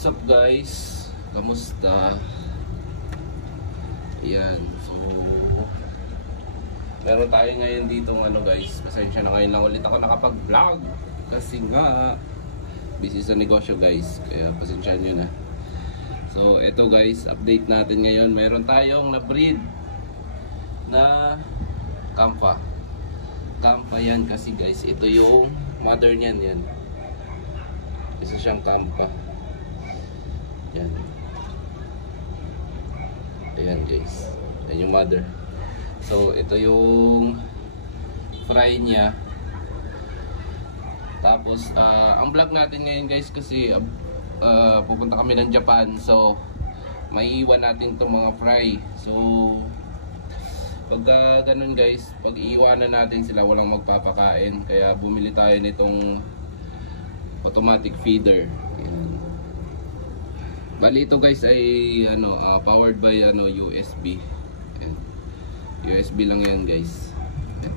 What's up guys? Kamusta? Ayan, so meron tayo ngayon dito guys. Pasensya na ngayon lang ulit ako nakapag-vlog kasi nga busy sa negosyo guys, kaya pasensya nyo na. So eto guys, update natin ngayon. Meron tayong na-breed na Kampa. Kampa yan kasi guys, ito yung mother niyan yan. Isa siyang Kampa. Yan. Ayan guys. Yan yung mother. So ito yung fry niya. Tapos ang vlog natin ngayon guys kasi pupunta kami ng Japan. So maiiwan natin itong mga fry. So pagka ganun guys, pag iiwanan natin sila walang magpapakain. Kaya bumili tayo nitong automatic feeder. Ayan. Bali ito guys ay powered by USB. Ayan. USB lang yan guys. Ayan.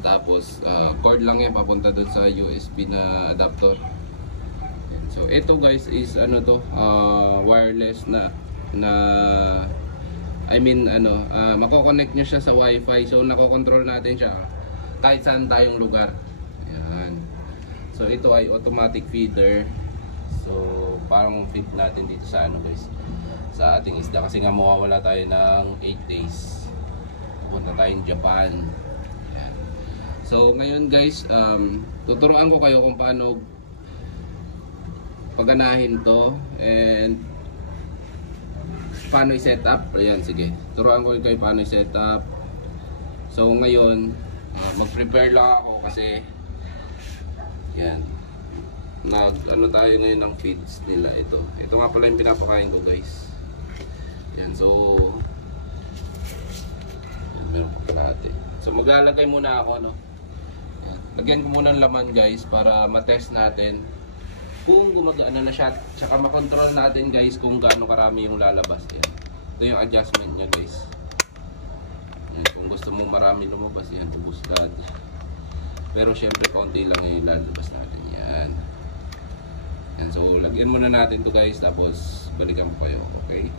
Tapos cord lang yan papunta dun sa USB na adapter. Ayan. So ito guys is wireless na mako-connect nyo siya sa wifi. So nakokontrol natin siya kahit saan tayong lugar. Ayan. So ito ay automatic feeder. So parang fit natin dito sa guys, sa ating isda kasi nga mawawala tayo ng 8 days. Punta tayong Japan. Ayan. So ngayon guys, tuturuan ko kayo kung paano paganahin to and paano i-set up. Ayan, sige. Turuan ko kayo paano i-set up. So ngayon, mag-prepare lang ako kasi yan. Tayo ngayon ng feeds nila ito. Ito nga pala yung pinapakain ko guys. Yan, so yan, meron pa natin. So maglalagay muna ako yan. Lagyan ko muna ng laman guys para matest natin kung gumagana na siya, tsaka makontrol natin guys kung gaano karami yung lalabas. Yan. Ito yung adjustment niya guys. Yan. Kung gusto mo marami lumabas, yan, ubus lahat. Pero syempre konti lang yung lalabas natin. Yan. Yan. So lagyan muna natin to guys, tapos balikan ko kayo. Okay?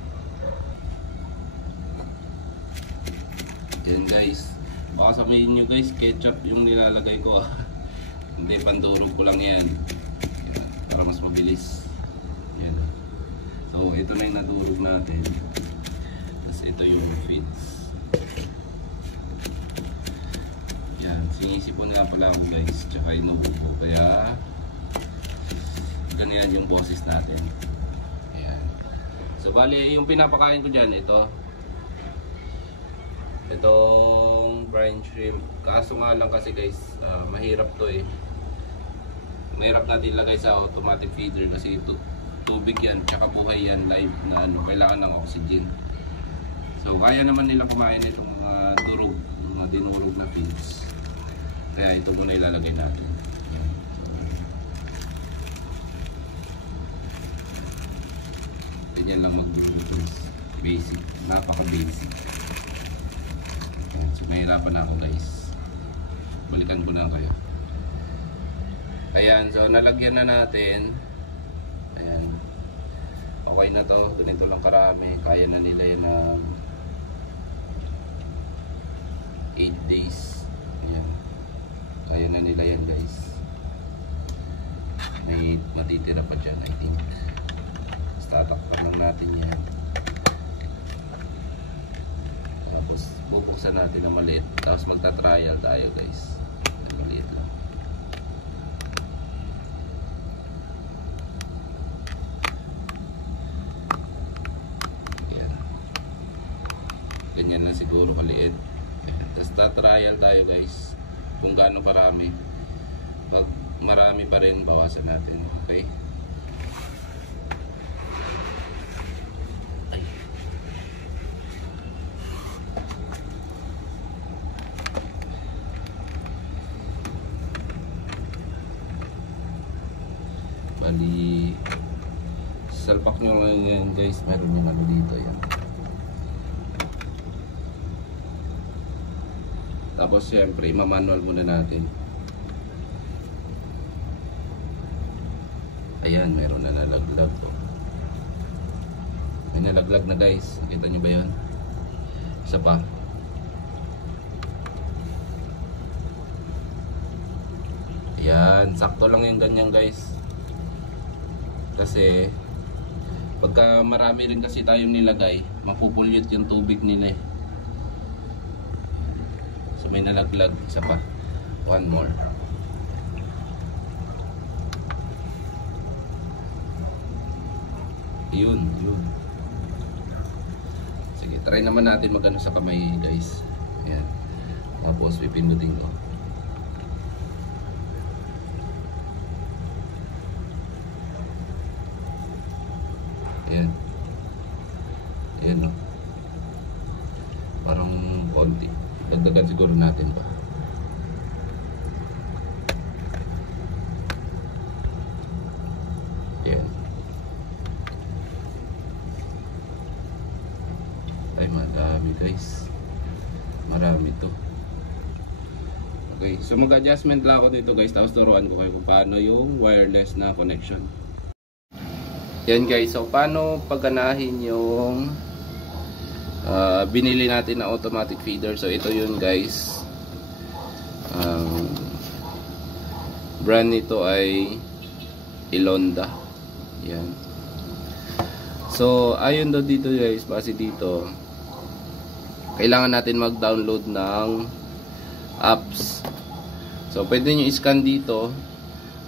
Yan guys. Baka sabihin nyo guys, ketchup yung nilalagay ko. Hindi, pandurog ko lang yan para mas mabilis. Yan. So ito na yung nadurog natin. Tapos ito yung feeds. Yan, sinisipon nga pala ako guys, tsaka inuubo, kaya ganyan yung boses natin. Ayan. So bali yung pinapakain ko dyan, itong brine shrimp. Kaso nga lang kasi guys, mahirap to mahirap natin ilagay sa automatic feeder kasi tubig yan, tsaka buhay yan, live na kailangan ng oxygen. So kaya naman nila kumain itong mga durog, mga dinurog na feeds. Kaya ito muna ilalagay natin. Ganyan lang mag-business. Basic, napaka-basic. So mahirapan ako guys. Balikan ko na kayo. Ayan, so nalagyan na natin. Ayan. Okay na to, ganito lang karami. Kaya na nila yan ng 8 days. Ayan. Kaya na nila yan guys. May matitira pa dyan I think. Tatakpan lang natin yan. Tapos bubuksan natin na maliit. Tapos magta-trial tayo guys. Maliit lang. Ayan. Ganyan na siguro maliit. Tapos ta-trial tayo guys kung gaano karami. Pag marami pa rin, bawasan natin. Okay? Bali salpak nyo ngayon guys, meron yung dito yan. Tapos syempre manual muna natin. Ayan, meron na nalaglag po. May nalaglag na guys. Nakita nyo ba yun? Isa pa. Ayan, sakto lang yung ganyan guys. Kasi pagka marami rin kasi tayong nilagay, mapupulyot yung tubig nila eh. So may nalaglag. Isa pa. One more. Yun. Sige, try naman natin magano sa kamay guys. Ayan. Tapos pipindutin ko. Ayan. Ayan o. Parang konti. Dagdagan siguro natin pa. Ayan. Ay, marami guys. Marami to. Okay, so mag-adjustment lang ako dito guys. Tapos turuan ko kayo kung paano yung wireless na connection. Yan guys, so paano pagganahin yung binili natin na automatic feeder. So ito yun guys. Brand nito ay Ilonda. Yan. So ayun daw dito guys, base dito kailangan natin mag-download ng apps. So pwede nyo i-scan dito,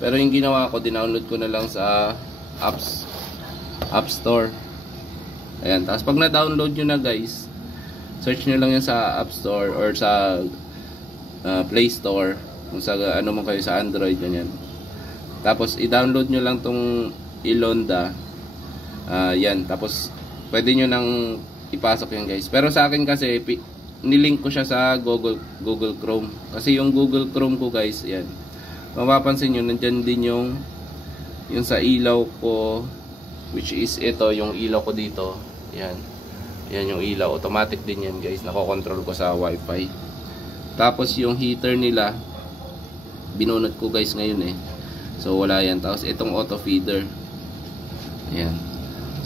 pero yung ginawa ko, dinownload ko na lang sa App Store. Ayan, tapos pag na-download nyo na guys, search nyo lang yan sa App Store or sa Play Store, kung sa ano mo kayo sa Android, ganyan. Tapos i-download nyo lang tong Ilonda. Yan, tapos pwede nyo nang ipasok yan guys. Pero sa akin kasi nilink ko siya sa Google Chrome. Kasi yung Google Chrome ko guys, yan. Mapapansin nyo, nandyan din yung sa ilaw ko, which is ito, yung ilaw ko dito. Yan. Yan yung ilaw. Automatic din yan guys. Nakokontrol ko sa Wi-Fi. Tapos yung heater nila, binunot ko guys ngayon eh. So wala yan. Tapos itong auto feeder. Yan.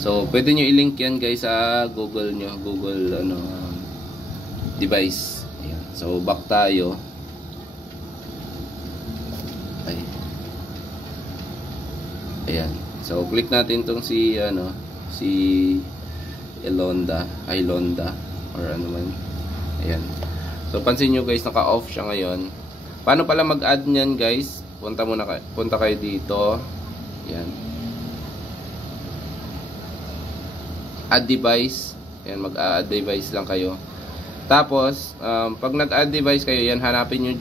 So pwede nyo i-link yan guys sa Google nyo. Google device. Ayan. So back tayo. Ayan. So click natin tong si Ilonda or ano man. Ayan. So pansin nyo guys, naka-off siya ngayon. Paano pala mag-add niyan guys? Punta kayo dito. Ayan. Add device. Ayan, mag-add device lang kayo. Tapos, pag nag-add device kayo, yan, hanapin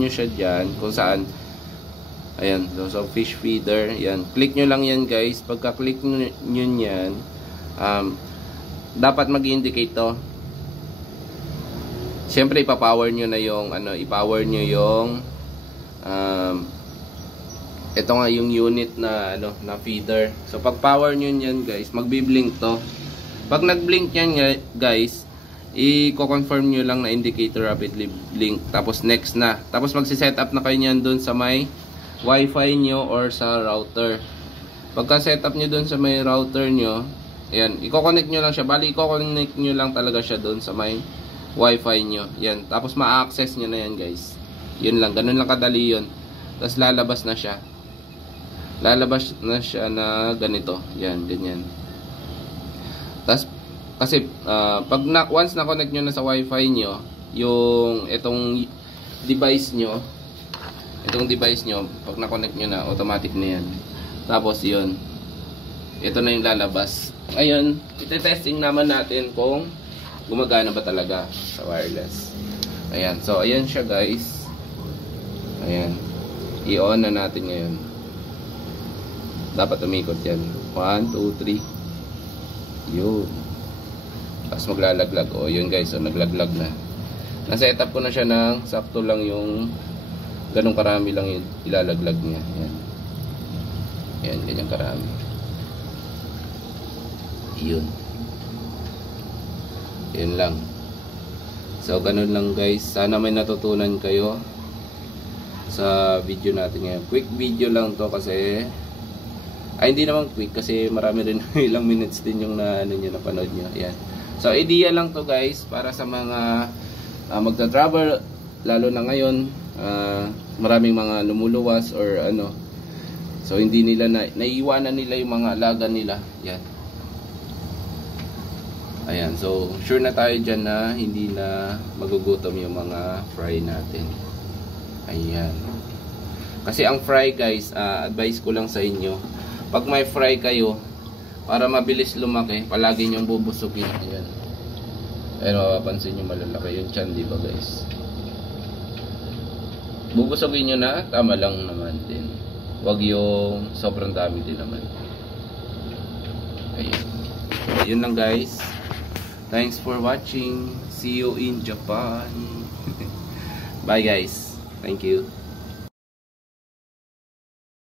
nyo siya dyan, kung saan. Ayan, so fish feeder. Yan, click nyo lang yan guys. Pagka-click nyo yan, dapat mag-indicate to. Siyempre, ipa-power nyo na yung, i-power nyo yung, ito nga yung unit na na feeder. So pag power nyo yan guys, magbi-blink to. Pag nag-blink yan guys, i-confirm nyo lang na indicator rapidly blink. Tapos next na. Tapos magsi-set up na kayo niyan doon sa may Wi-Fi nyo or sa router. Pagka set up nyo doon sa may router nyo, ayan, i-connect nyo lang siya. Bali, i-connect nyo lang talaga siya doon sa may Wi-Fi nyo. Yan. Tapos ma-access nyo na yan guys. Yun lang. Ganun lang kadali yun. Tapos lalabas na siya. Lalabas na siya na ganito. Yan, ganyan. Tapos, kasi, once na-connect nyo na sa Wi-Fi nyo, yung itong device nyo, pag na-connect nyo na, automatic na yan. Tapos, yun. Ito na yung lalabas. Ngayon, iti-testing naman natin kung gumagana ba talaga sa wireless. Ayan. So, ayan siya guys. Ayan. I-on na natin ngayon. Dapat umikot yan. 1, 2, 3. Yun. Tapos maglalaglag. O, yun guys. So, naglaglag na. Nasa-set up ko na siya ng sakto lang yung ganong karami lang yung ilalaglag niya. Yan. Yan, ganyan karami. Yun. Yun lang. So, ganun lang guys. Sana may natutunan kayo sa video natin ngayon. Quick video lang to kasi Ay, hindi naman quick kasi marami rin ilang minutes din yung napanood nyo. Ayan. So, idea lang to guys para sa mga magta-travel, lalo na ngayon, maraming mga lumuluwas or ano. So, hindi nila naiiwanan nila yung mga alaga nila. Ayan. Ayan. So, sure na tayo dyan na hindi na magugutom yung mga fry natin. Ayan. Kasi ang fry guys, advice ko lang sa inyo, pag may fry kayo, para mabilis lumaki, palagi nyong bubusugin. Ayan. Pero mapapansin nyo malalaki yung tiyan, di ba guys? Bubusugin nyo na, tama lang naman din. Huwag yung sobrang dami din naman. Ayan. Yun lang guys. Thanks for watching. See you in Japan. Bye guys. Thank you.